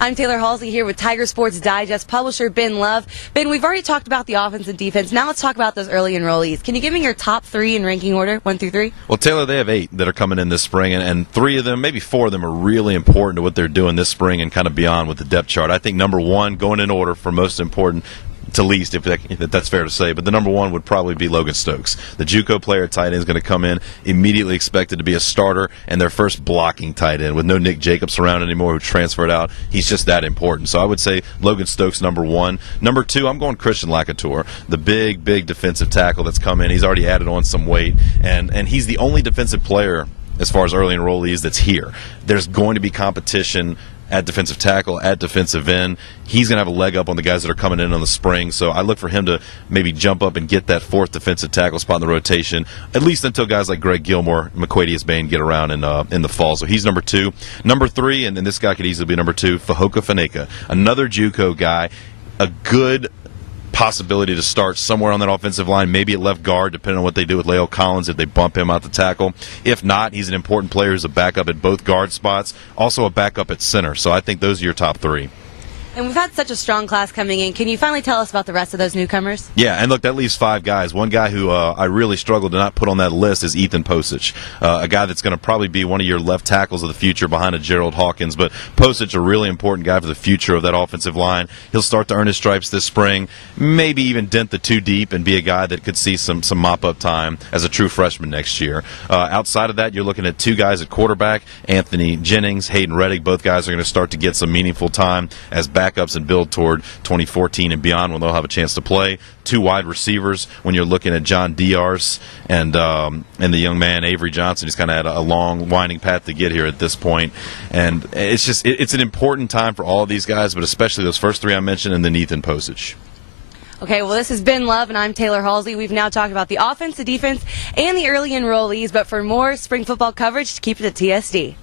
I'm Taylor Halsey here with Tiger Sports Digest publisher Ben Love. Ben, we've already talked about the offense and defense. Now let's talk about those early enrollees. Can you give me your top 3 in ranking order, 1 through 3? Well, Taylor, they have 8 that are coming in this spring, and 3 of them, maybe 4 of them, are really important to what they're doing this spring and kind of beyond with the depth chart. I think number 1, going in order for most important to least, if that's fair to say, but the number 1 would probably be Logan Stokes. The JUCO player at tight end is going to come in immediately expected to be a starter and their first blocking tight end with no Nick Jacobs around anymore who transferred out. He's just that important. So I would say Logan Stokes number 1. Number 2, I'm going Christian Lacouture, the big defensive tackle that's come in. He's already added on some weight, and he's the only defensive player as far as early enrollees that's here. There's going to be competition at defensive tackle, at defensive end. He's going to have a leg up on the guys that are coming in on the spring, so I look for him to maybe jump up and get that 4th defensive tackle spot in the rotation, at least until guys like Greg Gilmore, McQuadius Bain get around in the fall. So he's number 2. Number 3, and then this guy could easily be number 2, Fahoka Faneka, another JUCO guy, a good possibility to start somewhere on that offensive line, maybe at left guard, depending on what they do with Leo Collins if they bump him out the tackle. If not, he's an important player who's a backup at both guard spots, also a backup at center. So I think those are your top 3. And we've had such a strong class coming in. Can you finally tell us about the rest of those newcomers? Yeah, and look, that leaves 5 guys. One guy who I really struggled to not put on that list is Ethan Posich, a guy that's going to probably be one of your left tackles of the future behind a Gerald Hawkins. But Posich, a really important guy for the future of that offensive line. He'll start to earn his stripes this spring, maybe even dent the 2 deep and be a guy that could see some mop-up time as a true freshman next year. Outside of that, you're looking at 2 guys at quarterback, Anthony Jennings, Hayden Reddick. Both guys are going to start to get some meaningful time as backups and build toward 2014 and beyond when they'll have a chance to play. 2 wide receivers when you're looking at John Diars and the young man Avery Johnson, who's kind of had a long winding path to get here at this point. And it's just it's an important time for all of these guys, but especially those first 3 I mentioned and then Ethan Posich. Okay, well, this has been Love, and I'm Taylor Halsey. We've now talked about the offense, the defense, and the early enrollees, but for more spring football coverage, keep it at TSD.